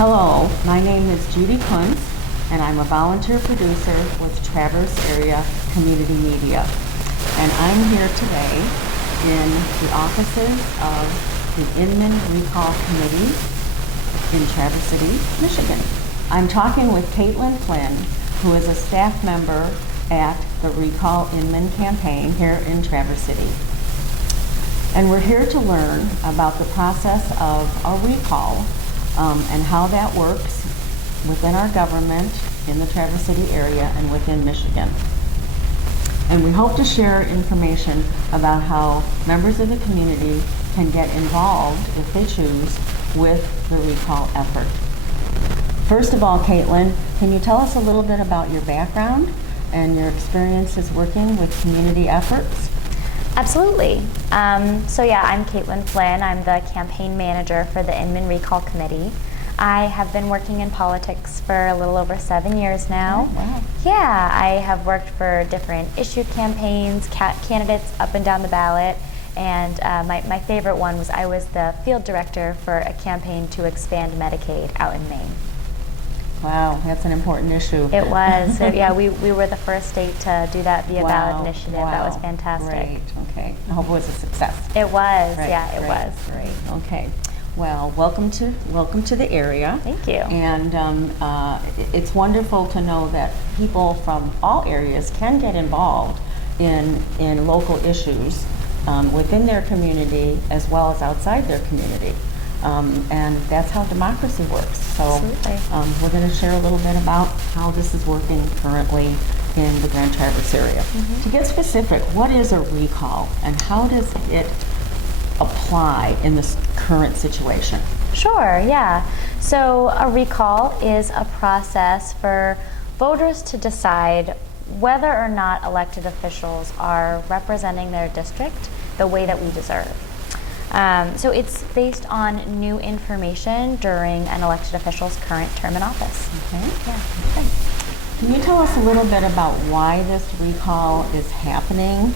Hello, my name is Judy Kuntz, and I'm a volunteer producer with Traverse Area Community Media. And I'm here today in the offices of the Inman Recall Committee in Traverse City, Michigan. I'm talking with Caitlin Flynn, who is a staff member at the Recall Inman campaign here in Traverse City. And we're here to learn about the process of a recall and how that works within our government in the Traverse City area and within Michigan. And we hope to share information about how members of the community can get involved, if they choose, with the recall effort. First of all, Caitlin, can you tell us a little bit about your background and your experiences working with community efforts? Absolutely. I'm Caitlin Flynn. I'm the campaign manager for the Inman Recall Committee. I have been working in politics for a little over 7 years now. Oh, wow. Yeah, I have worked for different issue campaigns, candidates up and down the ballot, and my favorite one was I was the field director for a campaign to expand Medicaid out in Maine. Wow, that's an important issue. It was. So, yeah, we were the first state to do that via Wow, ballot initiative. wow. That was fantastic. Great, okay. I hope it was a success. It was, Right, yeah, it great, was. Great, okay. Well, welcome to the area. Thank you. And it's wonderful to know that people from all areas can get involved in local issues within their community as well as outside their community. And that's how democracy works. So we're going to share a little bit about how this is working currently in the Grand Traverse area. To get specific, what is a recall and how does it apply in this current situation? Sure, yeah. So a recall is a process for voters to decide whether or not elected officials are representing their district the way that we deserve. So it's based on new information during an elected official's current term in office. Okay. Yeah. Okay. Can you tell us a little bit about why this recall is happening?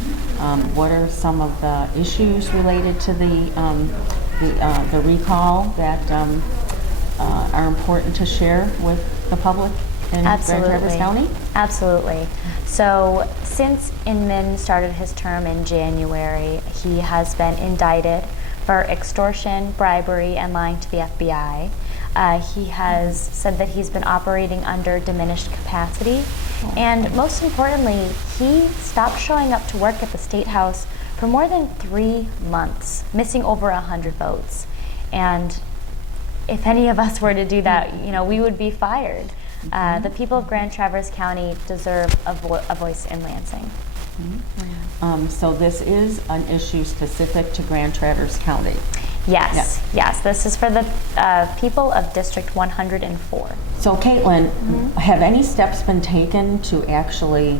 What are some of the issues related to the recall that are important to share with the public in Grand Traverse County? Absolutely. So since Inman started his term in January, he has been indicted for extortion, bribery, and lying to the FBI. He has said that he's been operating under diminished capacity. And most importantly, he stopped showing up to work at the State House for more than 3 months, missing over 100 votes. And if any of us were to do that, we would be fired. The people of Grand Traverse County deserve a voice in Lansing. So this is an issue specific to Grand Traverse County. Yes. This is for the people of District 104. So Caitlin, have any steps been taken to actually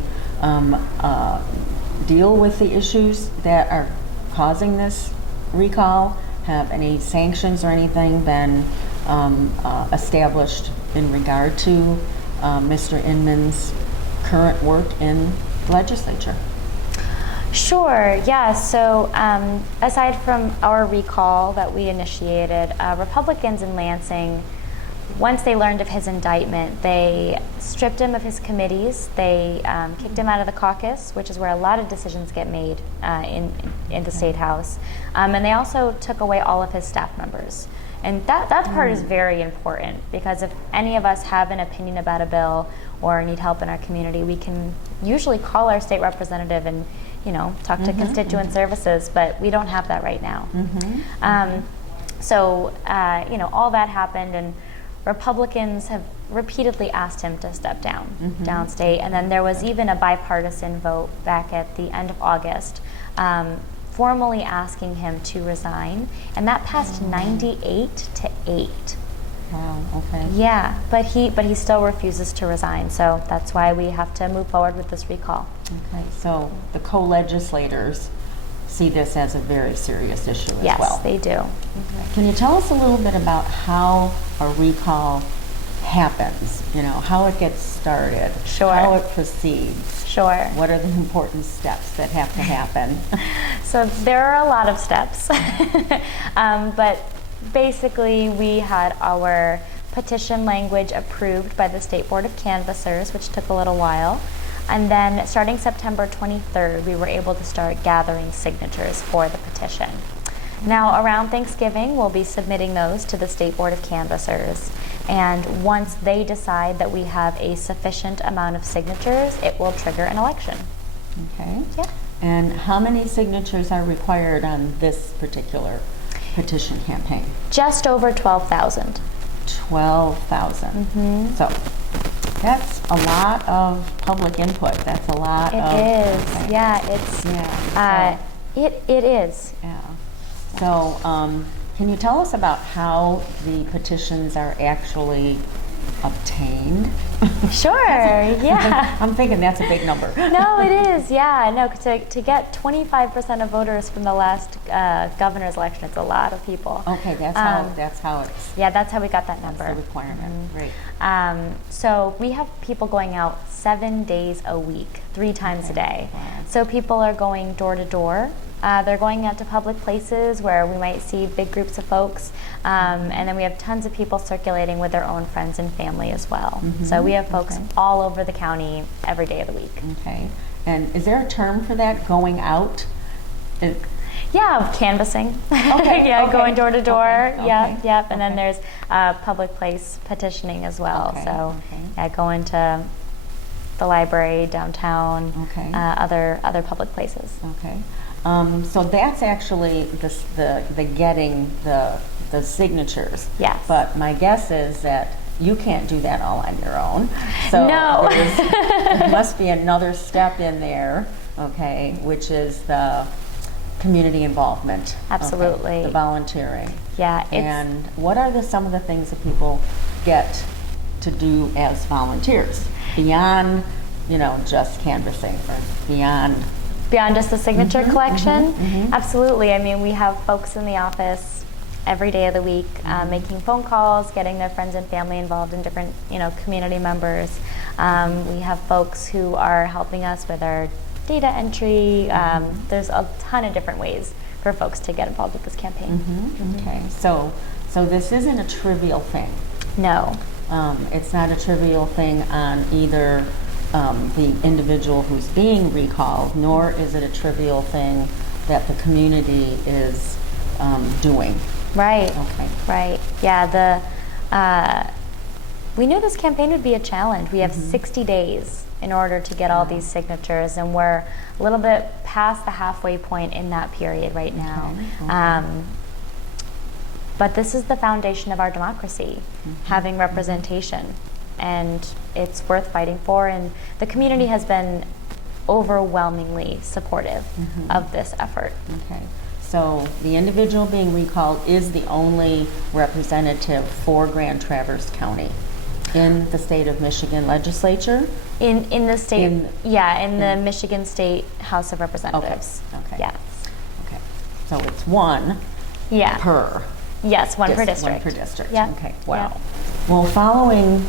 deal with the issues that are causing this recall? Have any sanctions or anything been established in regard to Mr. Inman's current work in the legislature? Sure, yeah. So aside from our recall that we initiated, Republicans in Lansing, once they learned of his indictment, they stripped him of his committees. They kicked him out of the caucus, which is where a lot of decisions get made in the State House. And they also took away all of his staff members. And that part is very important, because if any of us have an opinion about a bill or need help in our community, we can usually call our state representative and talk to constituent services, but we don't have that right now. So all that happened, and Republicans have repeatedly asked him to step down downstate, and then there was even a bipartisan vote back at the end of August formally asking him to resign, and that passed 98-8. Wow, okay. Yeah, but he still refuses to resign, so that's why we have to move forward with this recall. Okay, so the co-legislators see this as a very serious issue as well. Yes, they do. Okay. Can you tell us a little bit about how a recall happens? How it gets started, Sure. how it proceeds. Sure. What are the important steps that have to happen? So there are a lot of steps, but basically we had our petition language approved by the State Board of Canvassers, which took a little while. And then starting September 23rd, we were able to start gathering signatures for the petition. Now, around Thanksgiving, we'll be submitting those to the State Board of Canvassers. And once they decide that we have a sufficient amount of signatures, it will trigger an election. Okay. Yeah. And how many signatures are required on this particular petition campaign? Just over 12,000. 12,000. Mm-hmm. So that's a lot of public input. That's a lot It of... is. Okay. Yeah, it's... Yeah. It is. Yeah. So can you tell us about how the petitions are actually obtained? Sure, yeah. I'm thinking that's a big number. No, it is, yeah. No, to get 25% of voters from the last governor's election, it's a lot of people. Okay, that's how it's... Yeah, that's how we got that number. That's the requirement. Great. So we have people going out 7 days a week, 3 times a day. Wow. So people are going door to door. They're going out to public places where we might see big groups of folks. And then we have tons of people circulating with their own friends and family as well. Mm-hmm. So we have folks all over the county every day of the week. Okay. And is there a term for that, going out? Yeah, canvassing. Okay. Yeah, okay. going door to door. Okay. Yep, Okay. yep. And then Okay. there's public place petitioning as well. Okay. So Okay. yeah, going to the library, downtown, Okay. other public places. Okay. So that's actually the getting the signatures. Yes. But my guess is that you can't do that all on your own. So No. there must be another step in there, okay, which is the community involvement. Absolutely. Okay, the volunteering. Yeah. And what are some of the things that people get to do as volunteers beyond, just canvassing or beyond? Beyond just the signature collection? mhm. Absolutely. I mean, we have folks in the office every day of the week making phone calls, getting their friends and family involved in different, community members. We have folks who are helping us with our data entry. There's a ton of different ways for folks to get involved with this campaign. Okay, so this isn't a trivial thing. No. It's not a trivial thing on either the individual who's being recalled, nor is it a trivial thing that the community is doing. Right. Okay. Right. Yeah. We knew this campaign would be a challenge. We have 60 days in order to get all these signatures, and we're a little bit past the halfway point in that period right now. Okay. But this is the foundation of our democracy, having representation, and it's worth fighting for. And the community has been overwhelmingly supportive of this effort. Okay. So the individual being recalled is the only representative for Grand Traverse County in the state of Michigan legislature? In the state, in the Michigan State House of Representatives. Okay. Yes. Okay. So it's one Yeah. per. Yes, one per district. One per district. Yep. Okay. Wow. Yep. Well, following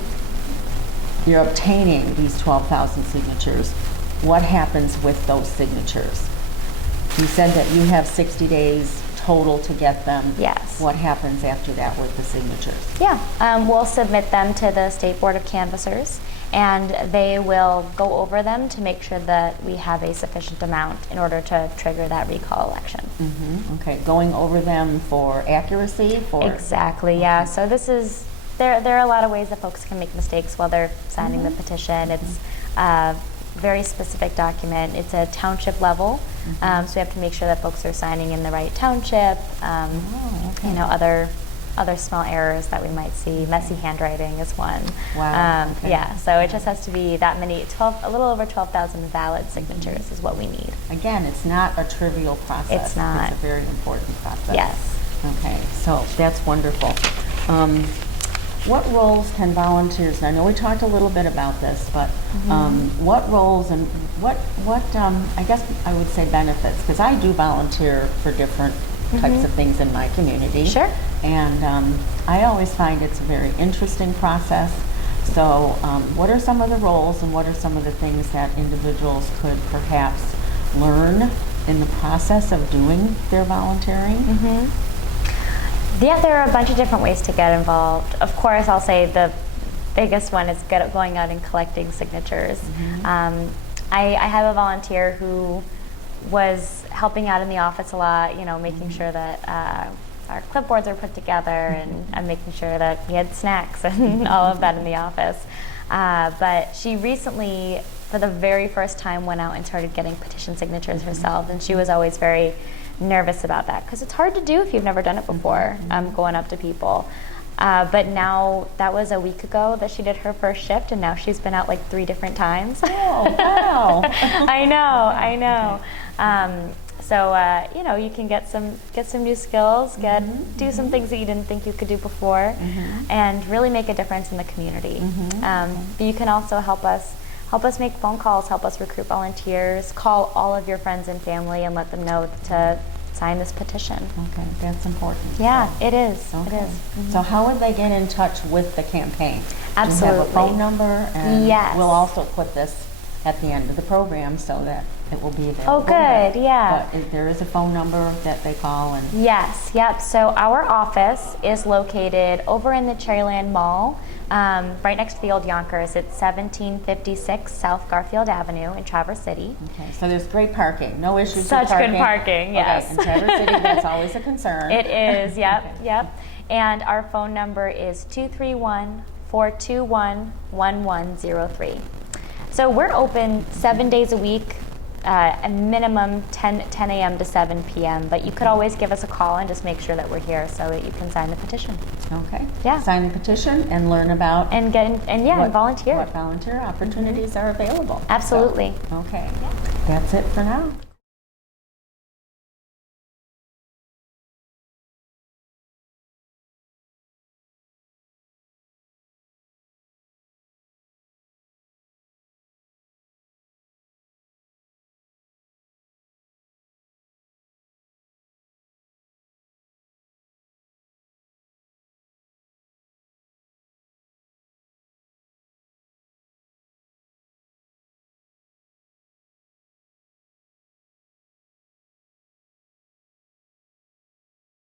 you're obtaining these 12,000 signatures, what happens with those signatures? You said that you have 60 days total to get them. Yes. What happens after that with the signatures? Yeah, we'll submit them to the State Board of Canvassers, and they will go over them to make sure that we have a sufficient amount in order to trigger that recall election. Okay, going over them for accuracy? Exactly, yeah. So this is, there are a lot of ways that folks can make mistakes while they're signing the petition. It's a very specific document. It's a township level, so we have to make sure that folks are signing in the right township. Other small errors that we might see. Messy handwriting is one. Wow. Okay. Yeah, so it just has to be that many, a little over 12,000 valid signatures is what we need. Again, it's not a trivial process. It's not. It's a very important process. Yes. Okay, so that's wonderful. What roles can volunteers, and I know we talked a little bit about this, but what roles and what I guess I would say benefits, because I do volunteer for different types of things in my community. Sure. And I always find it's a very interesting process. So what are some of the roles and what are some of the things that individuals could perhaps learn in the process of doing their volunteering? Yeah, there are a bunch of different ways to get involved. Of course, I'll say the biggest one is going out and collecting signatures. I have a volunteer who was helping out in the office a lot, making sure that our clipboards are put together and making sure that we had snacks and all of that in the office. But she recently, for the very first time, went out and started getting petition signatures herself, and she was always very nervous about that because it's hard to do if you've never done it before, going up to people. But now, that was a week ago that she did her first shift, and now she's been out like 3 different times. Oh, wow. I know. So you can get some new skills, do some things that you didn't think you could do before, and really make a difference in the community. But you can also help us make phone calls, help us recruit volunteers, call all of your friends and family and let them know to sign this petition. Okay, that's important. Yeah, So, it is. okay. It is. So how would they get in touch with the campaign? Absolutely. Do you have a phone number? And Yes. we'll also put this at the end of the program so that it will be available. Oh, good, yeah. But there is a phone number that they call and... Yes, yep. So our office is located over in the Cherryland Mall, right next to the old Yonkers. It's 1756 South Garfield Avenue in Traverse City. Okay, so there's great parking, no issues Such with parking. good parking, yes. Okay, in Traverse City, that's always a concern. It is, yep, Okay. yep. And our phone number is 231-421-1103. So we're open 7 days a week, a minimum 10 a.m. to 7 p.m. But you could always give us a call and just make sure that we're here so that you can sign the petition. Okay. Yeah. Sign the petition and learn about... And volunteer. What volunteer opportunities are available. Absolutely. So, okay. That's it for now.